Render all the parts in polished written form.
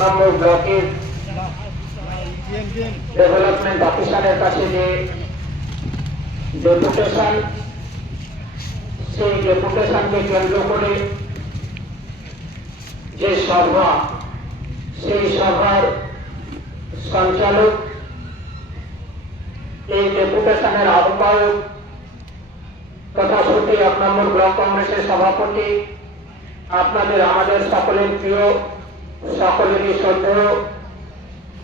নম্বর ব্লকের ডেভেলপমেন্ট অফিসারের কাছে যে ডেপুটেশন, সেই ডেপুটেশনকে কেন্দ্র করে যে সভা, সেই সভার সঞ্চালক, এই ডেপুটেশনের আহ্বায়ক তথা ১ নম্বর ব্লক কংগ্রেসের সভাপতি, আপনাদের আমাদের সকলের প্রিয়, সকলেরই শ্রদ্ধেয়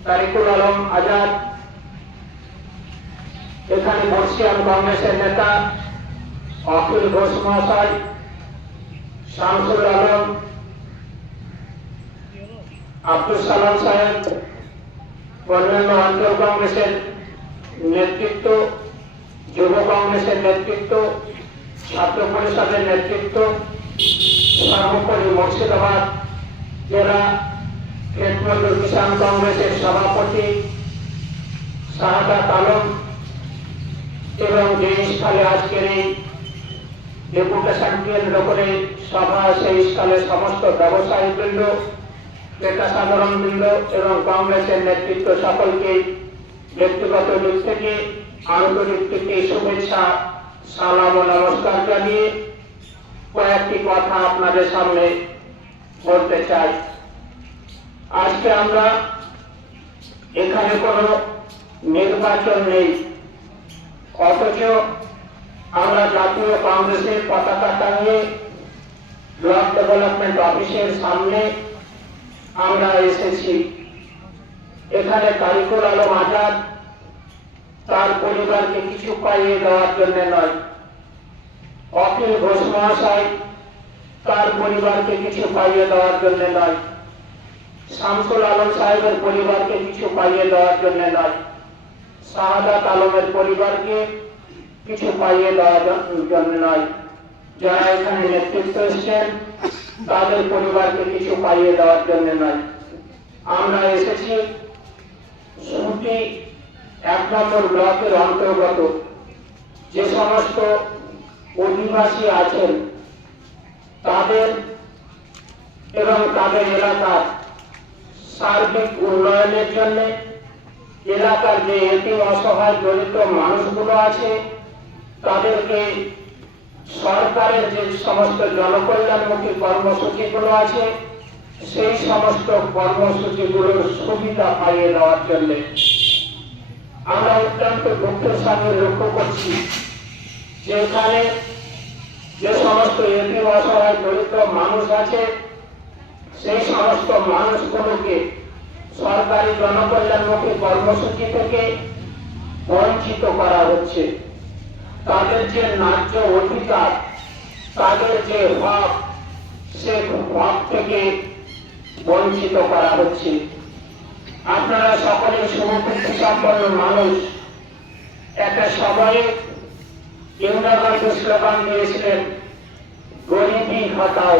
তারিকুল আলম আজাদ, এখানে বর্ষিয়ান কংগ্রেসের নেতা অখিল ঘোষ মহাশয়, শামসুল আলম, আব্দুল সালাম সাহেব, অন্যান্য অঞ্চল কংগ্রেসের নেতৃত্ব, যুব কংগ্রেসের নেতৃত্ব, ছাত্র পরিষদের নেতৃত্ব, সর্বোপরি মুর্শিদাবাদ জেলা ক্ষেত্রমজুর কিষাণ কংগ্রেসের সভাপতি শাহাদাত আলম এবং যে স্থলে আজকের এই ডেপুটেশন কেন্দ্র করে সভা, সেই স্থলে সমস্ত ব্যবসায়ী বৃন্দ, ক্রেতা সাধারণ বৃন্দ এবং কংগ্রেসের নেতৃত্ব সকলকে ব্যক্তিগত দিক থেকে আন্তরিক থেকে শুভেচ্ছা, সালাম ও নমস্কার জানিয়ে কয়েকটি কথা আপনাদের সামনে বলতে চাই। আজকে আমরা এখানে কোনো নির্বাচন নেই, অথচ আমরা জাতীয় কংগ্রেসের পতাকা টাঙিয়ে ব্লক ডেভেলপমেন্ট অফিসের সামনে আমরা এসেছি। এখানে তারিকুল আলম আজাদ তার পরিবারকে কিছু পাইয়ে দেওয়ার জন্য নয়, অখিল ঘোষ মহাশয় তার পরিবারকে কিছু পাইয়ে দেওয়ার জন্য নয়, শামসুল আলম সাহেবের পরিবারকে কিছু পাইয়ে দেওয়ার জন্য নয়, শাহাদাত আলমের পরিবারকে কিছু পাইয়ে দেওয়ার জন্য নয়, যারা এখানে নেতৃত্ব এসেছেন তাদের পরিবারকে কিছু পাইয়ে দেওয়ার জন্য নয়। আমরা এসেছি সুটি ১ নম্বর ব্লকের অন্তর্গত যে সমস্ত অধিবাসী আছেন তাদের এবং তাদের এলাকার সার্বিক উন্নয়নের জন্য, এলাকার যে এতিম অসহায় দরিদ্র মানুষগুলো আছে তাদেরকে সরকারের যে সমস্ত জনকল্যাণমুখী কর্মসূচিগুলো আছে সেই সমস্ত কর্মসূচিগুলোর সুবিধা পাইয়ে দেওয়ার জন্য আমরা অত্যন্ত দুঃখের সঙ্গে লক্ষ্য করছি যে এখানে যে সমস্ত এতিম অসহায় দরিদ্র মানুষ আছে সেই সমস্ত মানুষগুলোকে সরকারি জনকল্যাণমুখী কর্মসূচি থেকে বঞ্চিত করা হচ্ছে। তাদের যে ন্যায্য অধিকার, তাদের যে হক, সে হক থেকে বঞ্চিত করা হচ্ছে। আপনারা সকলে শুভবুদ্ধি সম্পন্ন মানুষ, একটা সময়ে ইন্দিরা গান্ধী স্লোগান দিয়েছিলেন গরিবি হটাও।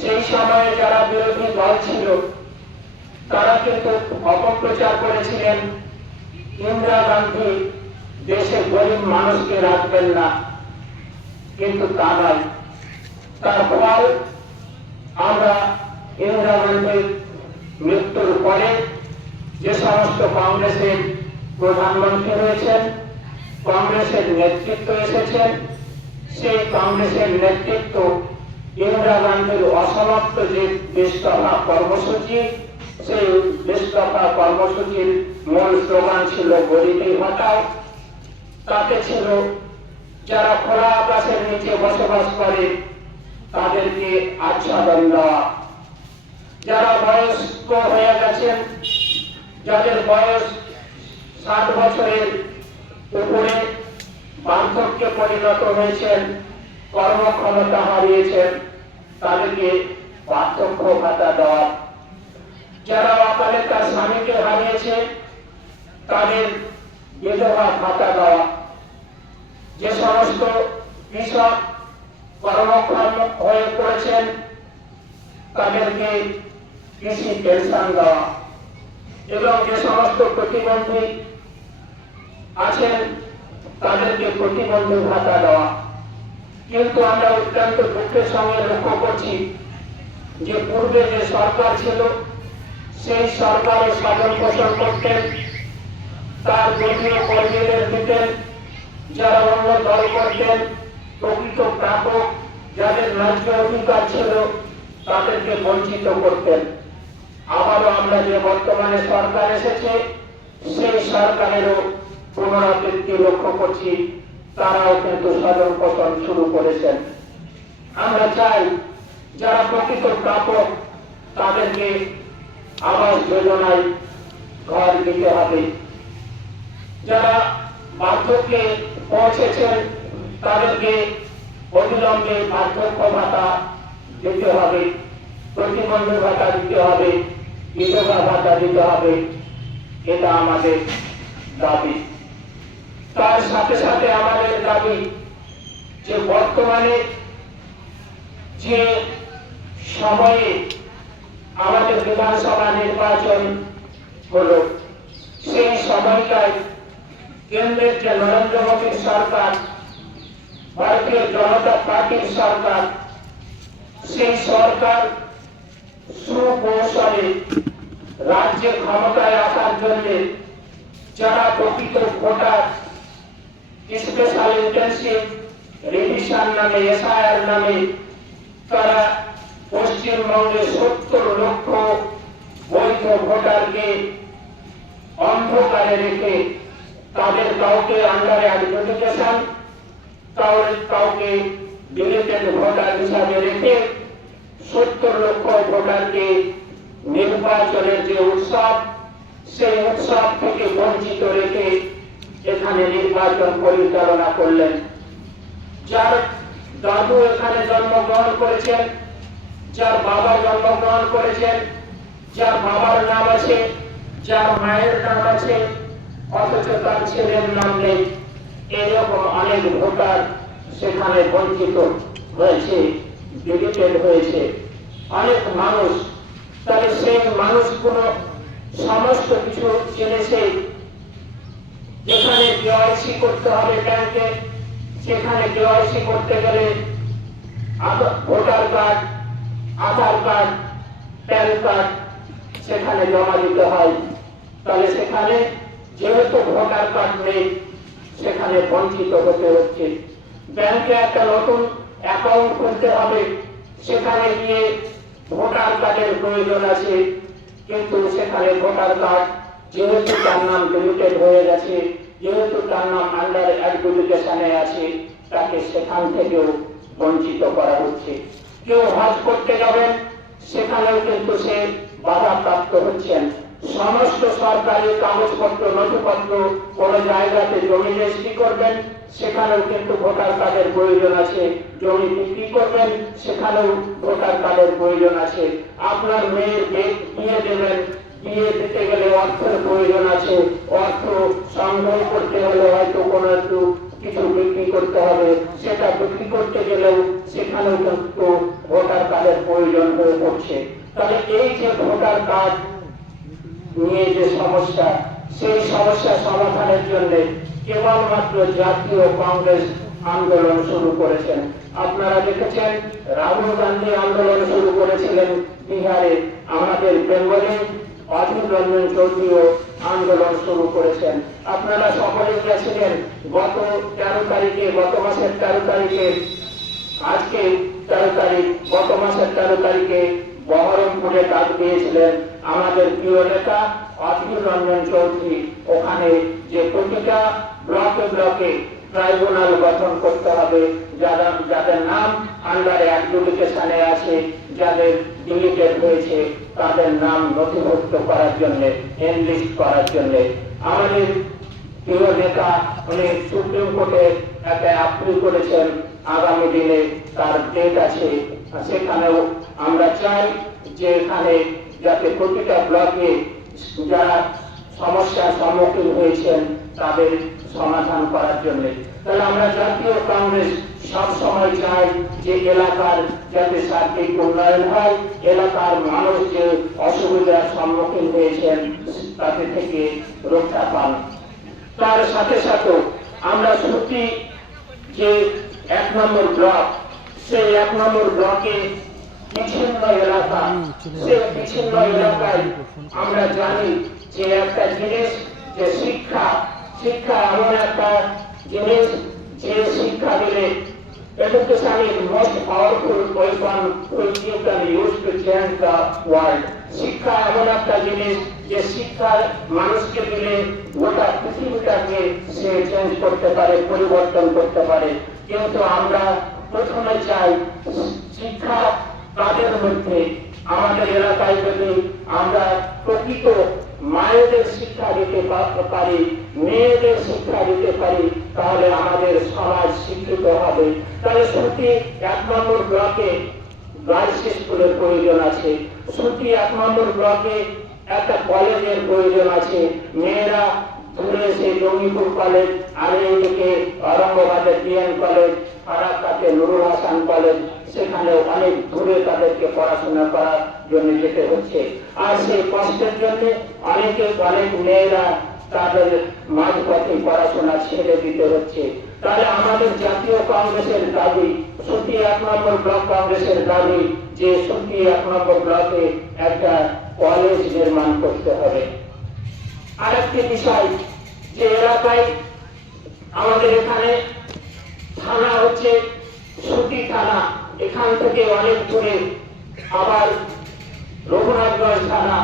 সেই সময়ে যারা বিরোধী দল ছিল তারা কিন্তু অপপ্রচার করেছিলেন ইন্দিরা গান্ধী দেশে গরিব মানুষকে রাখবেন না, কিন্তু তা নয়। তার ফল আমরা ইন্দিরা গান্ধীর মৃত্যুর পরে যে সমস্ত কংগ্রেসের প্রধানমন্ত্রী রয়েছেন, কংগ্রেসের নেতৃত্ব এসেছেন, সেই কংগ্রেসের নেতৃত্ব ইন্দিরা গান্ধীর অসমাপ্ত যে ২০ দফা কর্মসূচি, সেই ২০ দফা কর্মসূচির মূল স্লোগান ছিল গরিবি হটাও। তাতে ছিল যারা খোলা আকাশের নিচে বসবাস করে তাদেরকে আচ্ছাদন দেওয়া, যারা বয়স্ক হয়ে গেছেন, যাদের বয়স ৬০ বছরের উপরে, বার্ধক্যে পরিণত হয়েছেন, কর্মক্ষমতা হারিয়েছেন, তাদেরকে বার্ধক্য ভাতা দেওয়া, যারা অকালে তার স্বামীকে হারিয়েছে তাদের বিধবা ভাতা দেওয়া, যে সমস্ত কৃষক কর্মক্ষম হয়ে পড়েছেন তাদেরকে কৃষি পেনশন দেওয়া, এবং যে সমস্ত প্রতিবন্ধী আছেন তাদেরকে প্রতিবন্ধী ভাতা দেওয়া। কিন্তু আমরা অত্যন্ত দুঃখের সঙ্গে লক্ষ্য করছি যে পূর্বে যে সরকার ছিল সেই সরকারও সাধন পোষণ করতেন, তার দলীয় কর্মীদের দিতেন, যারা অন্য দল করতেন প্রকৃত প্রাপক যাদের ন্যায্য অধিকার ছিল তাদেরকে বঞ্চিত করতেন। আবারও আমরা যে বর্তমানে সরকার এসেছে সেই সরকারেরও পুনরাবৃত্তি লক্ষ্য করছি, তারাও কিন্তু সাধন পোষণ শুরু করেছেন। আমরা চাই যারা প্রকৃত প্রাপক তাদেরকে আবাস যোজনায় ঘর দিতে হবে, যারা বার্ধক্যে পৌঁছেছেন তাদেরকে অবিলম্বে বার্ধক্য ভাতা দিতে হবে, প্রতিবন্ধী ভাতা দিতে হবে, বিধবা ভাতা দিতে হবে, এটা আমাদের দাবি। তার সাথে সাথে আমাদের দাবি যে বর্তমানে যে সময়ে আমাদের বিধানসভা নির্বাচন হলো সেই সময়টায় কেন্দ্রের যে নরেন্দ্র মোদীর সরকার, ভারতীয় জনতা পার্টির সরকার, সেই সরকার সুকৌশলে রাজ্যে ক্ষমতায় আসার জন্য যারা প্রকৃত ভোটার স্পেশাল ইন্টেনসিভ রিভিশন নামে এসআইআর নামে তারা পশ্চিমবঙ্গে 70 লক্ষ বৈধ ভোটারকে অন্ধকারে রেখে তাদের কাউকে আন্ডারে অ্যাডজুডিকেশন, কাউকে ডিলিটেড ভোটার হিসাবে রেখে 70 লক্ষ ভোটারকে নির্বাচনের যে উৎসব সেই উৎসব থেকে বঞ্চিত রেখে এখানে নির্বাচন পরিচালনা করলেন। যার দাদু এখানে জন্মগ্রহণ করেছেন, যার বাবা জন্মগ্রহণ করেছেন, যার বাবার নাম আছে, যার মায়ের নাম আছে, অথচ তার ছেলের নাম নেই, এরকম অনেক ভোটার সেখানে বঞ্চিত হয়েছে, ডিলিটেড হয়েছে অনেক মানুষ। তাহলে সেই মানুষগুলো সমস্ত কিছু জেনেছে, যেখানে কেওয়াইসি করতে হবে ব্যাংকে, সেখানে কেওয়াইসি করতে গেলে ভোটার কার্ড, আধার কার্ড, প্যান কার্ড সেখানে জমা দিতে হয়। তাহলে সেখানে যেহেতু ভোটার কার্ড নেই সেখানে বঞ্চিত হতে হচ্ছে। ব্যাংকে একটা নতুন অ্যাকাউন্ট খুলতে হবে, সেখানে গিয়ে ভোটার কার্ডের প্রয়োজন আছে, কিন্তু সেখানে ভোটার কার্ড যেহেতু তার নাম ডিলিটেড হয়ে গেছে, যেহেতু তার নাম আন্ডার অ্যাডজুডিকেশনে আছে, তাকে সেখান থেকেও বঞ্চিত করা হচ্ছে। কেউ হজ করতে যাবেন সেখানেও কিন্তু সে বাধাপ্রাপ্ত হচ্ছেন। সমস্ত সরকারি কাগজপত্র নথিপত্র কোন জায়গাতে জমি রেজিস্ট্রি করবেন সেখানেও কিন্তু ভোটার কার্ডের প্রয়োজন আছে, জমি বিক্রি করবেন সেখানেও ভোটার কার্ডের প্রয়োজন আছে। আপনার মেয়ের বিয়ে দেবেন, বিয়ে দিতে গেলে অর্থের প্রয়োজন আছে, অর্থ সংগ্রহ করতে হলে হয়তো কোনো একটু কিছু বিক্রি করতে হবে, সেটা বিক্রি করতে গেলেও সেখানেও কিন্তু ভোটার কার্ডের প্রয়োজন হয়ে পড়ছে। তাহলে এই যে ভোটার কার্ড নিয়ে যে সমস্যা, সেই সমস্যা সমাধানের জন্য কেবলমাত্র জাতীয় কংগ্রেস আন্দোলন শুরু করেছেন। আপনারা দেখেছেন রাহুল গান্ধী আন্দোলন শুরু করেছিলেন বিহারে, আমাদের বেঙ্গলে অধীর রঞ্জন চৌধুরীও আন্দোলন শুরু করেছেন। আপনারা সকলেই গেছিলেন গত 13 তারিখে, গত মাসের 13 তারিখে, আজকে 13 তারিখ, গত মাসের 13 তারিখে বহরমপুরে ডাক দিয়েছিলেন আমাদের প্রিয় নেতা অধীর রঞ্জন চৌধুরী। ওখানে যে প্রতিটা ব্লকে ব্লকে ট্রাইব্যুনাল গঠন করতে হবে, যাদের নাম আন্ডার অ্যাডজুডিকেশনে আছে, যাদের ডিলিটেড হয়েছে তাদের নাম নথিভুক্ত করার জন্য, এনলিস্ট করার জন্য। আমাদের প্রিয় নেতা উনি সুপ্রিম কোর্টে একটা আপিল করেছেন, আগামী দিনে তার ডেট আছে, সেখানেও আমরা চাই যে এখানে যাতে প্রতিটা ব্লকে যারা সমস্যার সম্মুখীন হয়েছেন তাদের সমাধান করার জন্য। তাহলে আমরা জাতীয় কংগ্রেস সব সময় চাই যে এলাকার যাতে সার্বিক উন্নয়ন হয়, এলাকার মানুষ যে অসুবিধার সম্মুখীন হয়েছেন তাতে থেকে রক্ষা পান। তার সাথে সাথে আমরা সত্যি যে 1 নম্বর ব্লক, সেই 1 নম্বর ব্লকে বিচ্ছিন্ন এলাকা, সে বিচ্ছিন্ন এলাকায় আমরা জানি যে একটা জিনিস যে শিক্ষা, শিক্ষা এমন একটা জিনিস যে শিক্ষা দিলে education is most powerful weapon which you can use to change the world. শিক্ষা এমন একটা জিনিস যে শিক্ষার মানুষকে দিলে গোটা পৃথিবীটাকে সে চেঞ্জ করতে পারে, পরিবর্তন করতে পারে। কিন্তু আমরা প্রথমে চাই শিক্ষা তাদের মধ্যে, আমাদের এলাকায় যদি আমরা প্রকৃত মায়েদের শিক্ষা দিতে পারি, মেয়েদের শিক্ষা দিতে পারি, তাহলে আমাদের সমাজ শিক্ষিত হবে। তাহলে সত্যি 1 নম্বর ব্লকে গার্লস স্কুলের প্রয়োজন আছে, সত্যি 1 নম্বর ব্লকে একটা কলেজের প্রয়োজন আছে। মেয়েরা দূরে সে জঙ্গিপুর কলেজ, আর এইদিকে অরঙ্গাবাদের ডিএন কলেজ, ফারাক্কাতে নুরুল হাসান কলেজ, সেখানে অনেক দূরে তাদেরকে পড়াশোনা করার জন্য যেতে হচ্ছে। আর সেই কষ্টের জন্য অনেক মেয়েরা তাদের মাঝপথে পড়াশোনা ছেড়ে দিতে হচ্ছে। তাহলে আমাদের জাতীয় কংগ্রেসের দাবি, সত্যি 1 নম্বর ব্লক কংগ্রেসের দাবি যে সত্যি 1 নম্বর ব্লকে একটা কলেজ নির্মাণ করতে হবে। আরেকটি বিষয়, যে এলাকায় আমাদের এখানে থানা হচ্ছে সুতি থানা, এখান থেকে অনেক দূরে, আবার রঘুনাথগঞ্জ থানা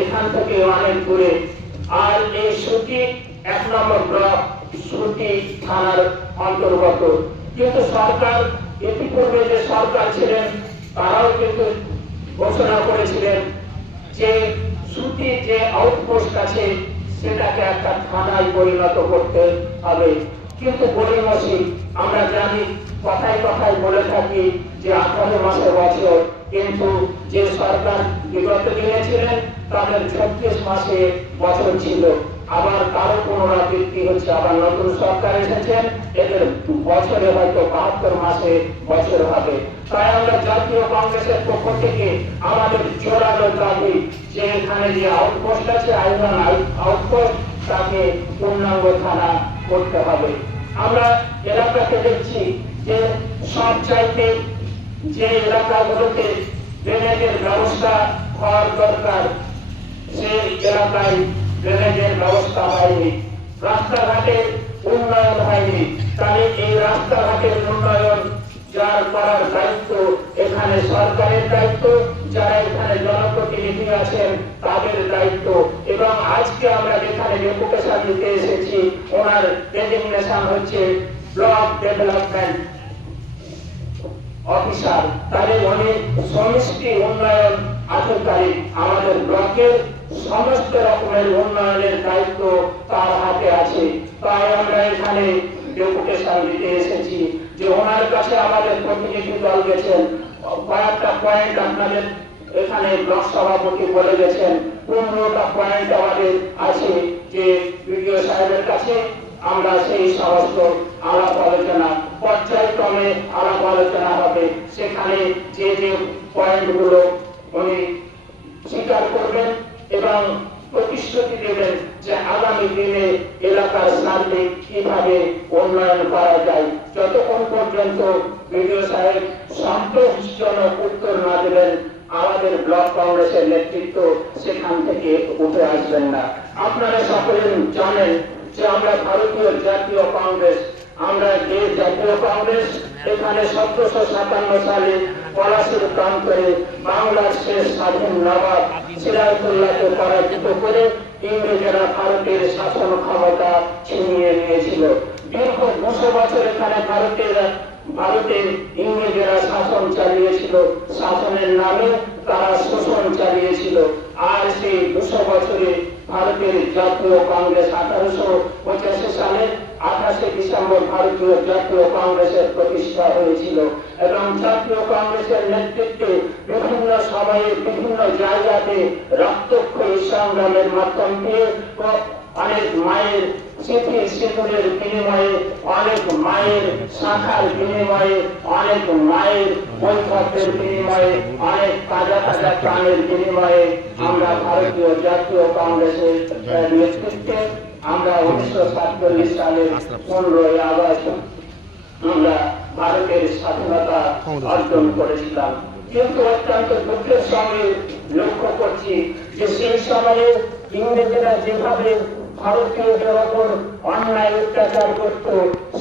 এখান থেকে অনেক দূরে। আর এই সুতি 1 নম্বর ব্লক সুতি থানার অন্তর্গত। কিন্তু সরকার, ইতিপূর্বে যে সরকার ছিলেন তারাও কিন্তু ঘোষণা করেছিলেন যে সুতি যে আউটপোস্ট আছে সেটাকে একটা থানায় পরিণত করতে হবে। কিন্তু গরিমসি, আমরা জানি কথায় কথায় বলে থাকি যে 18 মাসে বছর, কিন্তু যে সরকার বিগত দিনে ছিলেন তাদের 36 মাসে বছর ছিল। আবার কারো পুনরাবৃত্তি হচ্ছে, আবার নতুন সরকার এসেছেন, এদের বছরে হয়তো 72 মাসে বছর হবে। তাই আমরা জাতীয় কংগ্রেসের পক্ষ থেকে আমাদের জোরালো দাবি যে এখানে যে আউটপোস্ট আছে, আইন আউটপোস্ট, তাকে পূর্ণাঙ্গ থানা করতে হবে। আমরা এলাকাতে দেখছি যে সব চাইতে যে এলাকাগুলোতে ড্রেনেজের ব্যবস্থা হওয়ার দরকার, সেই এলাকায় ড্রেনেজের ব্যবস্থা হয়নি, রাস্তাঘাটের উন্নয়ন হয়নি। তাহলে এই রাস্তাঘাটের উন্নয়ন যার করার দায়িত্ব এখানে সরকারের দায়িত্ব, যারা এখানে জনপ্রতিনিধি আছেন তাদের দায়িত্ব। এবং আজকে আমরা যেখানে ডেপুটেশন দিতে এসেছি, ওনার ডেজিগনেশন হচ্ছে ব্লক ডেভেলপমেন্ট অফিসার, তাহলে উনি সমষ্টি উন্নয়ন আধিকারিক। আমাদের ব্লকের সমস্ত রকমের উন্নয়নের দায়িত্ব তার হাতে আছে। তাই আমরা এখানে ডেপুটেশন দিতে এসেছি যে ওনার কাছে আমাদের প্রতিনিধি দল গেছেন, কয়েকটা পয়েন্ট আপনাদের এখানে ব্লক সভাপতি বলে গেছেন, 15টা পয়েন্ট আমাদের আছে যে বিডিও সাহেবের কাছে আমরা সেই সমস্ত আলাপ আলোচনা, পর্যায়ক্রমে আলাপ আলোচনা হবে। সেখানে যে যে পয়েন্টগুলো উনি স্বীকার করবেন এবং প্রতিশ্রুতি দেবেন যে আগামী দিনে এলাকার সার্বিক কিভাবে উন্নয়ন করা যায়। যতক্ষণ পর্যন্ত বিডিও সাহেব সন্তোষজনক উত্তর না দেবেন, আমাদের ব্লক কংগ্রেসের নেতৃত্ব সেখান থেকে উঠে আসবেন না। আপনারা সকলে জানেন যে আমরা ভারতীয় জাতীয় কংগ্রেস, আমরা যে জাতীয় কংগ্রেস এখানে 1757 সালে পলাশীর প্রান্তরে বাংলার শেষ স্বাধীন নবাব সিরাজউদ্দৌলাকে পরাজিত করে ইংরেজরা ভারতের শাসন ক্ষমতা ছিনিয়ে নিয়েছিল। দীর্ঘ 200 বছর এখানে ভারতের ইংরেজরা শাসন চালিয়েছিল, শাসনের নামে তারা শোষণ চালিয়েছিল। আর সেই 200 বছরে ভারতের জাতীয় কংগ্রেস 1885 সালে 28 ডিসেম্বর ভারতীয় জাতীয় কংগ্রেসের প্রতিষ্ঠা হয়েছিল এবং জাতীয় কংগ্রেসের নেতৃত্বে বিভিন্ন সময়ে বিভিন্ন জায়গাতে রক্তক্ষয়ী সংগ্রামের মাধ্যম দিয়ে অনেক মায়ের স্মৃতি সিঁদুরের বিনিময়ে, অনেক মায়ের শাখার বিনিময়ে, অনেক মায়ের বৈঠকের বিনিময়ে, অনেক তাজা তাজা প্রাণের বিনিময়ে আমরা ভারতীয় জাতীয় কংগ্রেসের নেতৃত্বে আমরা 1947 সালের 15ই আগস্ট আমরা ভারতের স্বাধীনতা অর্জন করেছিলাম। কিন্তু অত্যন্ত দুঃখের সঙ্গে লক্ষ্য করছি যে সেই সময়ে ইংরেজরা যেভাবে ভারতীয়দের ওপর অন্যায় অত্যাচার করত,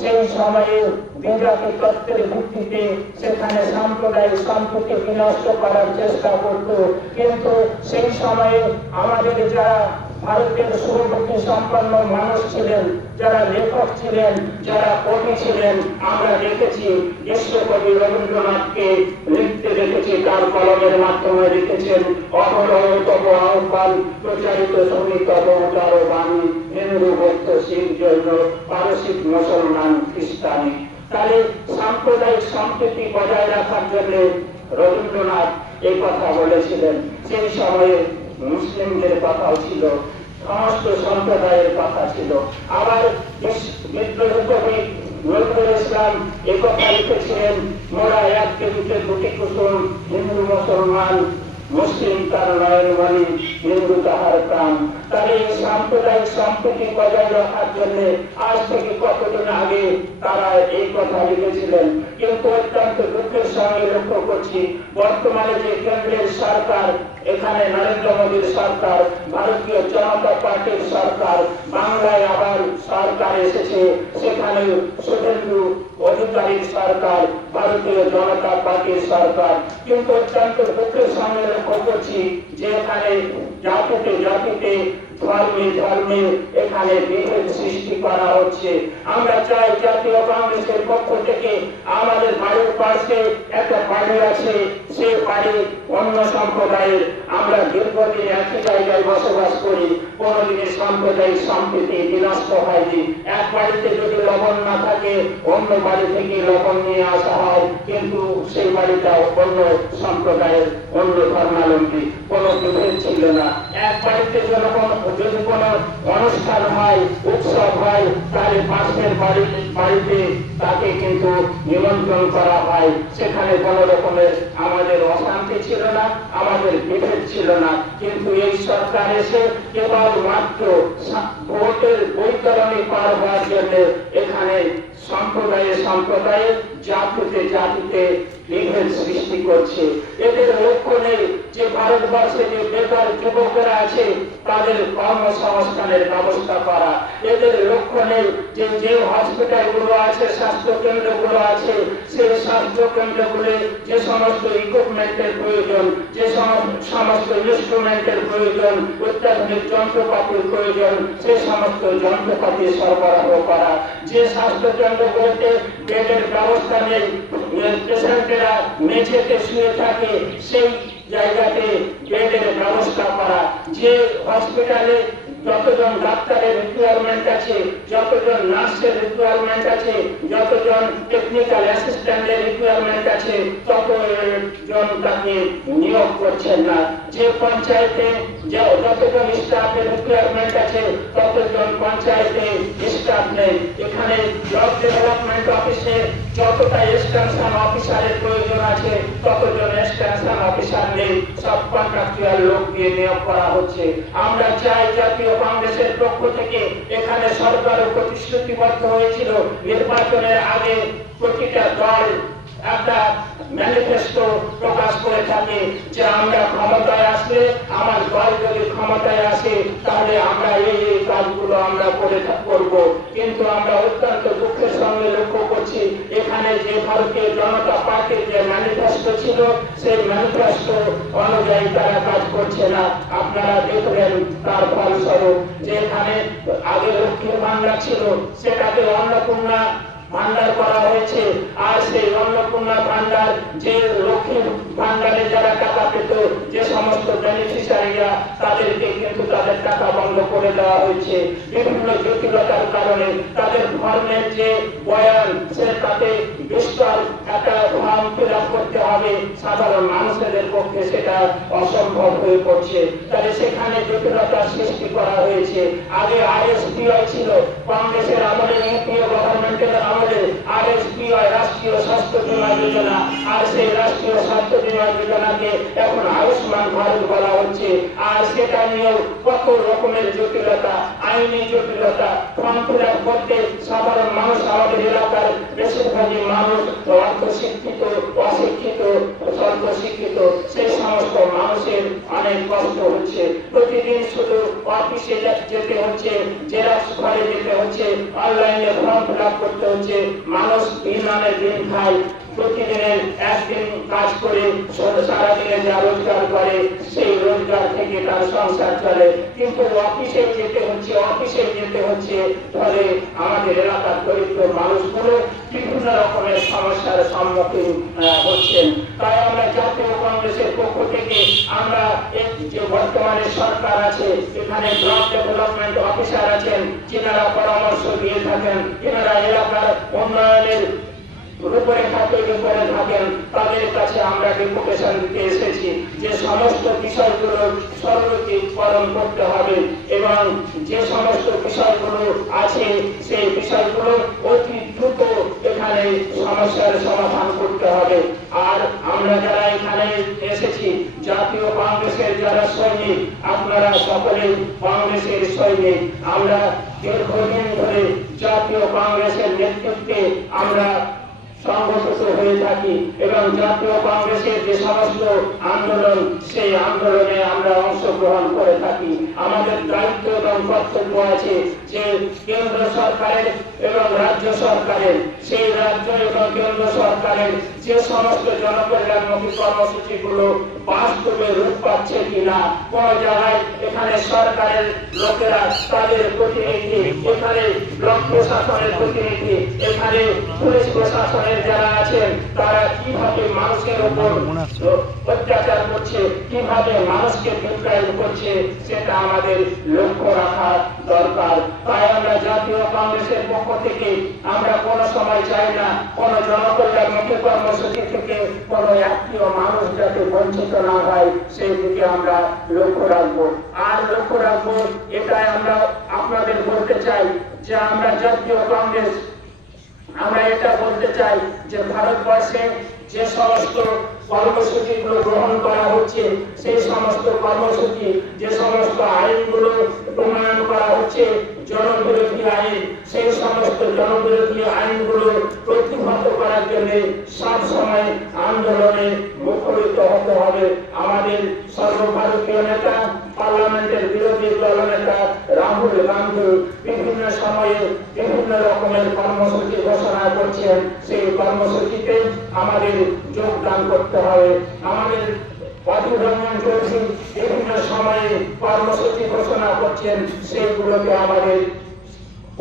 সেই সময়ে বিজাতি তত্ত্বের ভিত্তিতে সেখানে সাম্প্রদায়িক সম্পত্তি বিনষ্ট করার চেষ্টা করত। কিন্তু সেই সময়ে আমাদের যারা ভারতের সুরবুদ্ধি সম্পন্ন মানুষ ছিলেন, যারা লেখক ছিলেন, যারা কবি ছিলেন, আমরা দেখেছি বিশ্বকবি রবীন্দ্রনাথকে লিখতে দেখেছি, তার কলমের মাধ্যমে লিখেছেন অহরহ তব আহ্বান প্রচারিত শুনি তব উদার বাণী, হিন্দু বৌদ্ধ শিখ জৈন পারসিক মুসলমান খ্রিস্টানি। তাহলে সাম্প্রদায়িক সম্প্রীতি বজায় রাখার জন্য রবীন্দ্রনাথ এই কথা বলেছিলেন। সেই সময়ে মুসলিমদের কথাও ছিল, সমস্ত সম্প্রদায়ের কথা ছিল। আবার বিদ্রোহী কবি নজরুল ইসলাম এ কথা লিখেছিলেন, মোরা এক কেজিতে দুটি কুসুম, হিন্দু মুসলমান মুসলিম তার নয়নমণি, হিন্দু তাহার প্রাণ। তাহলে এই সাম্প্রদায়িক সম্প্রীতি বজায় রাখার জন্য আজ থেকে কতদিন আগে তারা এই কথা লিখেছিলেন। কিন্তু অত্যন্ত দুঃখের সঙ্গে লক্ষ্য করছি বর্তমানে যে কেন্দ্রের সরকার, এখানে নরেন্দ্র মোদীর সরকার, ভারতীয় জনতা পার্টির সরকার, বাংলায় আবার সরকার এসেছে, সেখানে শুভেন্দু অধিকারীর সরকার, ভারতীয় জনতা পার্টির সরকার। কিন্তু অত্যন্ত দুঃখের সঙ্গে লক্ষ্য করছি যে এখানে জাতিতে জাতিতে ধর্মে ধর্মে এখানে বিভেদ সৃষ্টি করা হচ্ছে। আমরা চাই জাতীয় কংগ্রেসের পক্ষ থেকে, আমাদের বাড়ির পাশে একটা বাড়ি আছে, সে বাড়ি অন্য সম্প্রদায়ের, আমরা দীর্ঘদিন একই জায়গায় বসবাস করি, কোনদিনের সাম্প্রদায়িক সম্প্রীতি বিনষ্ট হয়নি। এক বাড়িতে যদি লবণ না থাকে অন্য বাড়ি থেকে লবণ নিয়ে আসা হয়, কিন্তু সেই বাড়িটা অন্য সম্প্রদায়ের, অন্য ধর্মাবলম্বী, কোনো বিভেদ ছিল না। এক বাড়িতে যদি কোনো অনুষ্ঠান হয়, উৎসব হয়, তাহলে পাশের বাড়িতে তাকে কিন্তু নিমন্ত্রণ করা হয়। সেখানে কোনো রকমের আমাদের অশান্তি ছিল না, আমাদের বিভেদ ছিল না। কিন্তু এই সরকার এসে কেবল মাত্র ভোটের বৈতরণী পার হওয়ার জন্য এখানে সম্প্রদায়ে সম্প্রদায়ে জাতিতে জাতিতে বিভেদ সৃষ্টি করছে। এদের লক্ষ্য নেই যে ভারতবর্ষে যে বেকার যুবকেরা আছে তাদের কর্মসংস্থানের ব্যবস্থা করা। এদের লক্ষ্য নেই যে যে হসপিটালগুলো আছে, স্বাস্থ্য কেন্দ্রগুলো আছে, সেই স্বাস্থ্য কেন্দ্রগুলো যে সমস্ত ইকুইপমেন্টের প্রয়োজন, যে সমস্ত ইনস্ট্রুমেন্টের প্রয়োজন, অত্যাধুনিক যন্ত্রপাতির প্রয়োজন, সেই সমস্ত যন্ত্রপাতি সরবরাহ করা। যে স্বাস্থ্য কেন্দ্রগুলোতে বেডের ব্যবস্থা নেই, পেশেন্টেরা মেঝেতে শুয়ে থাকে, সেই জায়গাতে বেডের ব্যবস্থা করা। যে হসপিটালে যতজন ডাক্তারের রিকোয়ারমেন্ট আছে, যতজন নার্সের রিকোয়ারমেন্ট আছে, যতজন টেকনিক্যাল অ্যাসিস্ট্যান্টের রিকোয়ারমেন্ট আছে, ততজন তাকে নিয়োগ করছেন না। যে পঞ্চায়েতে যতজন স্টাফের রিকোয়ারমেন্ট আছে, ততজন পঞ্চায়েতে স্টাফ নেই। এখানে ব্লক ডেভেলপমেন্ট অফিসে যতটা এক্সটেনশন অফিসারের প্রয়োজন আছে, ততজন এক্সটেনশন অফিসার নেই, সব কন্ট্রাকচুয়াল লোক দিয়ে নিয়োগ করা হচ্ছে। আমরা চাই জাতীয় কংগ্রেসের পক্ষ থেকে, এখানে সরকারও প্রতিশ্রুতিবদ্ধ হয়েছিল নির্বাচনের আগে প্রতিটা দল একটা ম্যানিফেস্টো প্রকাশ করে থাকে যে আমরা ক্ষমতায় আসলে, আমার দল যদি ক্ষমতায় আসে তাহলে আমরা এই কাজগুলো আমরা করব। কিন্তু আমরা অত্যন্ত দুঃখের সঙ্গে লক্ষ্য করছি এখানে যে ভারতীয় জনতা পার্টির যে ম্যানিফেস্টো ছিল, সেই ম্যানিফেস্টো অনুযায়ী তারা কাজ করছে না। আপনারা দেখলেন তার ফলস্বরূপ যে এখানে আগে লক্ষ্মীর ভান্ডার ছিল, সেটাকে অন্নপূর্ণা ভান্ডার করা হয়েছে। আর সেই অন্নপূর্ণা ভান্ডার, যে লক্ষ্মীর ভান্ডারে যারা টাকা পেত, যে সমস্ত বেনিফিশিয়ারিরা, তাদেরকে কিন্তু তাদের টাকা বন্ধ করে দেওয়া হয়েছে। বিভিন্ন জটিলতার কারণে তাদের ধর্মের যে বয়ান, সে তাতে বিস্তর একটা ফর্ম ফিল আপ করতে হবে, সাধারণ মানুষদের পক্ষে সেটা অসম্ভব হয়ে পড়ছে। তাহলে সেখানে জটিলতার সৃষ্টি করা হয়েছে। আগে আরএসপিআই ছিল, কংগ্রেসের আমলে, ইউপিএ গভর্নমেন্টের আমলে আরএসপিআই রাষ্ট্রীয় স্বাস্থ্য বীমা যোজনা, আর সেই রাষ্ট্রীয় স্বাস্থ্য বীমা যোজনাকে এখন আয়ুষ্মান ভারত বলা হচ্ছে। আর সেটা নিয়েও কত রকমের জটিলতা, আইনি জটিলতা, ফর্ম ফিল আপ করতে সাধারণ মানুষ, আমাদের এলাকার বেশিরভাগই মানুষ অর্থ শিক্ষিত, অশিক্ষিত, স্বল্প শিক্ষিত, সেই সমস্ত মানুষের অনেক কষ্ট হচ্ছে। প্রতিদিন শুধু অফিসে যেতে হচ্ছে, জেরক্স ঘরে যেতে হচ্ছে, অনলাইনে ফর্ম ফিল আপ করতে হচ্ছে। মানুষ দিন আনে দিন খায়, প্রতিদিনের একদিন কাজ করে সারাদিনে যা রোজগার করে সেই রোজগার থেকে তার সংসার চলে, কিন্তু অফিসে যেতে হচ্ছে ফলে আমাদের এলাকার দরিদ্র মানুষগুলো বিভিন্ন রকমের সমস্যার সম্মুখীন হচ্ছেন। তাই আমরা জাতীয় কংগ্রেসের পক্ষ থেকে আমরা যে বর্তমানে সরকার আছে, এখানে ব্লক ডেভেলপমেন্ট অফিসার আছেন, যিনারা পরামর্শ দিয়ে থাকেন, যিনারা এলাকার উন্নয়নের রূপরেখা তৈরি করে থাকেন, তাদের কাছে আমরা ডেপুটেশন দিতে এসেছি যে সমস্ত বিষয়গুলো সরলীকরণ করতে হবে এবং যে সমস্ত বিষয়গুলো আছে সেই বিষয়গুলো অতি দ্রুত এখানে সমস্যার সমাধান করতে হবে। আর আমরা যারা এখানে এসেছি, জাতীয় কংগ্রেসের যারা সৈনিক, আপনারা সকলে কংগ্রেসের সৈনিক। আমরা দীর্ঘদিন ধরে জাতীয় কংগ্রেসের নেতৃত্বে আমরা সংগঠিত হয়ে থাকি এবং জাতীয় কংগ্রেসের যে সমস্ত আন্দোলন, সেই আন্দোলনে আমরা অংশগ্রহণ করে থাকি। আমাদের দায়িত্ব এবং কর্তব্য আছে যে কেন্দ্র সরকারের এবং রাজ্য সরকারের, সেই রাজ্য এবং কেন্দ্র সরকারের যে সমস্ত জনকল্যাণমুখী কর্মসূচিগুলো বাস্তবে রূপ পাচ্ছে কিনা, কোন জায়গায় এখানে সরকারের লোকেরা তাদের প্রতিনিধি, এখানে ব্লক প্রশাসনের প্রতিনিধি, এখানে পুলিশ প্রশাসনের যারা আছেন, তারা কিভাবে মানুষের উপর অত্যাচার করছে, কিভাবে মানুষকে বিক্রয় করছে, সেটা আমাদের লক্ষ্য রাখা দরকার। তাই আমরা জাতীয় কংগ্রেসের পক্ষ থেকে আমরা কোনো সময় চাই না কোন জনকল্যাণমুখী কর্মসূচি থেকে কোন একটিও মানুষ যাতে বঞ্চিত না হয়, সেই দিকে আমরা লক্ষ্য রাখবো। আর লক্ষ্য রাখবো এটাই আমরা আপনাদের বলতে চাই যে আমরা জাতীয় কংগ্রেস, আমরা এটা বলতে চাই যে ভারতবর্ষে যে সমস্ত কর্মসূচিগুলো গ্রহণ করা হচ্ছে, সেই সমস্ত কর্মসূচি, যে সমস্ত আইনগুলো প্রণয়ন করা হচ্ছে, জনবিরোধী আইন, সেই সমস্ত জনবিরোধী আইনগুলো প্রতিহত করার জন্য সব সময় আন্দোলনে মুখরিত হতে হবে। আমাদের সর্বভারতীয় নেতা, পার্লামেন্টের বিরোধী দলনেতা রাহুল গান্ধী বিভিন্ন সময়ে বিভিন্ন রকমের কর্মসূচি ঘোষণা করছেন। সেই কর্মসূচিতে আমাদের যোগদান করতে হবে। আমাদের অধীর রঞ্জন চৌধুরী বিভিন্ন সময়ে কর্মসূচি ঘোষণা করছেন, সেইগুলোকে আমাদের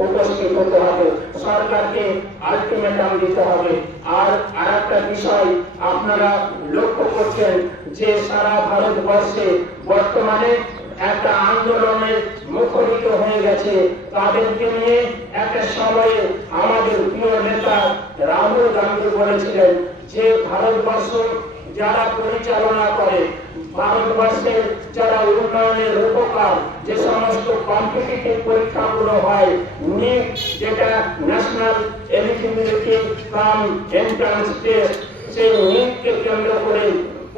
উপস্থিত হতে হবে, সরকারকে আলটিমেটাম দিতে হবে। আর আরেকটা বিষয় আপনারা লক্ষ্য করছেন যে সারা ভারতবর্ষে বর্তমানে একটা আন্দোলনের মুখরিত হয়ে গেছে। তাদেরকে নিয়ে একটা সময়ে আমাদের প্রিয় নেতা রাহুল গান্ধী বলেছিলেন যে ভারতবর্ষ যারা পরিচালনা করে, ভারতবর্ষের যারা উন্নয়নের রূপকার, যে সমস্ত কম্পিটিটিভ পরীক্ষাগুলো হয়, নিট যেটা ন্যাশনাল এলিজিবিলিটি কাম এন্ট্রান্স টেস্ট, সেই নিটকে কেন্দ্র করে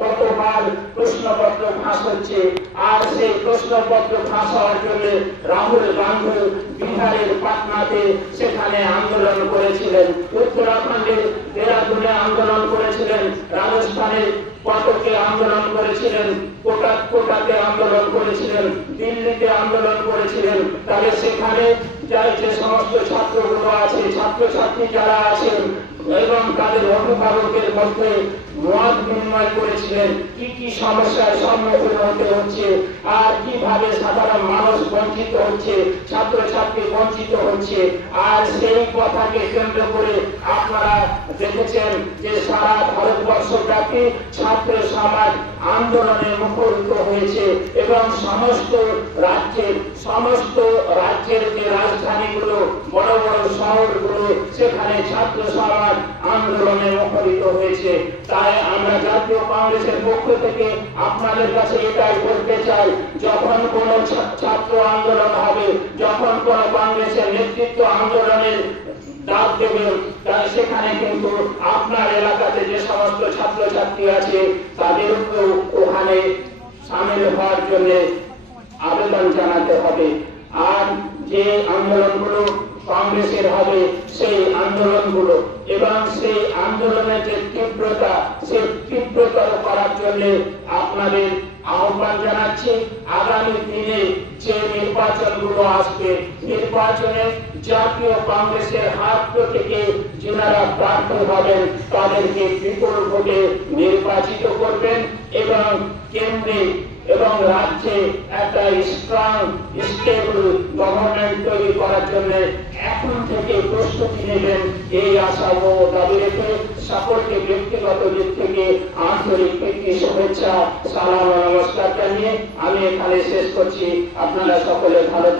কতবার প্রশ্নপত্র ফাঁস হচ্ছে। আর সেই প্রশ্নপত্র ফাঁস হওয়ার জন্য রাহুল গান্ধী বিহারের পাটনাতে সেখানে আন্দোলন করেছিলেন, উত্তরাখণ্ডের দেরাদুনে আন্দোলন করেছিলেন, রাজস্থানের কটকে আন্দোলন করেছিলেন, কোটাতে আন্দোলন করেছিলেন, দিল্লিতে আন্দোলন করেছিলেন। তাহলে সেখানে যে সমস্ত ছাত্রগুলো আছে, ছাত্রছাত্রী যারা আছেন এবং তাদের অভিভাবকের মধ্যে মত বিনিময় করেছিলেন কি কি সমস্যার সম্মুখীন হতে হচ্ছে, আর কিভাবে সাধারণ মানুষ বঞ্চিত হচ্ছে, ছাত্রছাত্রী বঞ্চিত হচ্ছে। আর সেই কথাকে কেন্দ্র করে আপনারা দেখেছেন যে সারা ভারতবর্ষব্যাপী ছাত্র সমাজ আন্দোলনে মুখরিত হয়েছে এবং সমস্ত রাজ্যের যে রাজধানীগুলো, বড় বড় শহরগুলো, সেখানে ছাত্র সমাজ আন্দোলনে মুখরিত হয়েছে। তাই আমরা জাতীয় কংগ্রেসের পক্ষ থেকে আপনাদের কাছে এটাই বলতে চাই, যখন কোন ছাত্র আন্দোলন হবে, যখন কোন কংগ্রেসের নেতৃত্ব আন্দোলনের ডাক দেবেন, সেখানে কিন্তু আপনার এলাকাতে যে সমস্ত ছাত্রছাত্রী আছে তাদেরকেও ওখানে সামিল হওয়ার জন্য আবেদন জানাতে হবে। আর যে আন্দোলনগুলো কংগ্রেসের হবে সেই আন্দোলনগুলো এবং সেই আন্দোলনের যে তীব্রতা সেই তীব্রতর করার জন্য আপনাদের আহ্বান জানাচ্ছি। আগামী দিনে যে নির্বাচনগুলো আসবে নির্বাচনে জাতীয় কংগ্রেসের হাত থেকে যারা প্রার্থী হবেন তাদেরকে বিপুল ভোটে নির্বাচিত করবেন এবং কেন্দ্রে এবং রাজ্যে একটা স্ট্রং স্টেবল গভর্নমেন্ট তৈরি করার জন্য এখন থেকে প্রস্তুতি নেবেন এই আশা ও দাবি রেখে সকলকে ব্যক্তিগত দিক থেকে আন্তরিক প্রীতি শুভেচ্ছা সালাম ও নমস্কার জানিয়ে আমি এখানে শেষ করছি। আপনারা সকলে ভালো থাকুন।